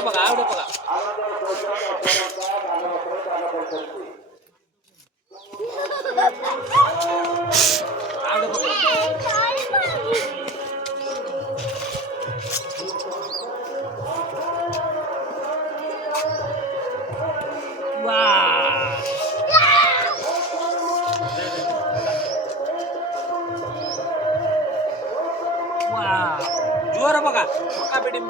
बघा जोर बघा बघा बेटीम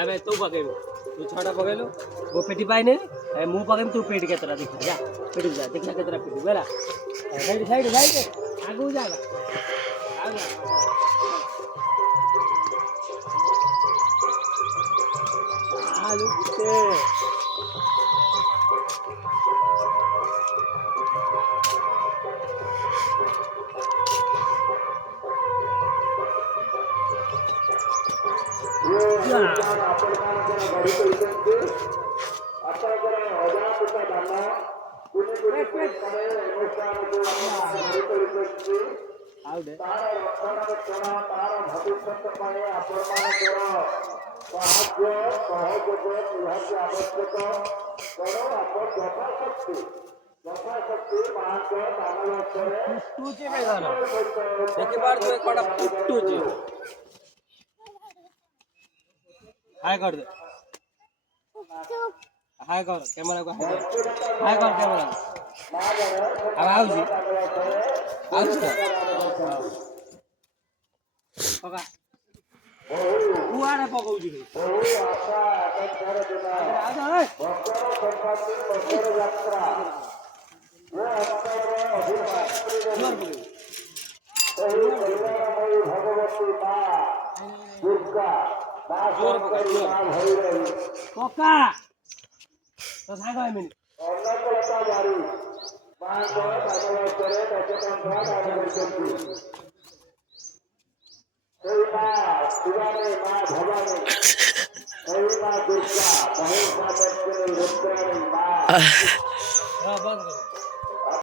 अरे तू पकेलो तू छोटा पकेलो वो पेटी पाइने मुंह पके तू पेट के तरह दिख जा पेटी जा देखना के तरह पेटी बेला साइड साइड साइड आगू जागा आगा आलू के हाय कर दे हाय कर कैमरा को हाय कर कैमरा अब आउजी पका कुआरे पकाउजी जोर पका तो सागा है मिनी बंद करो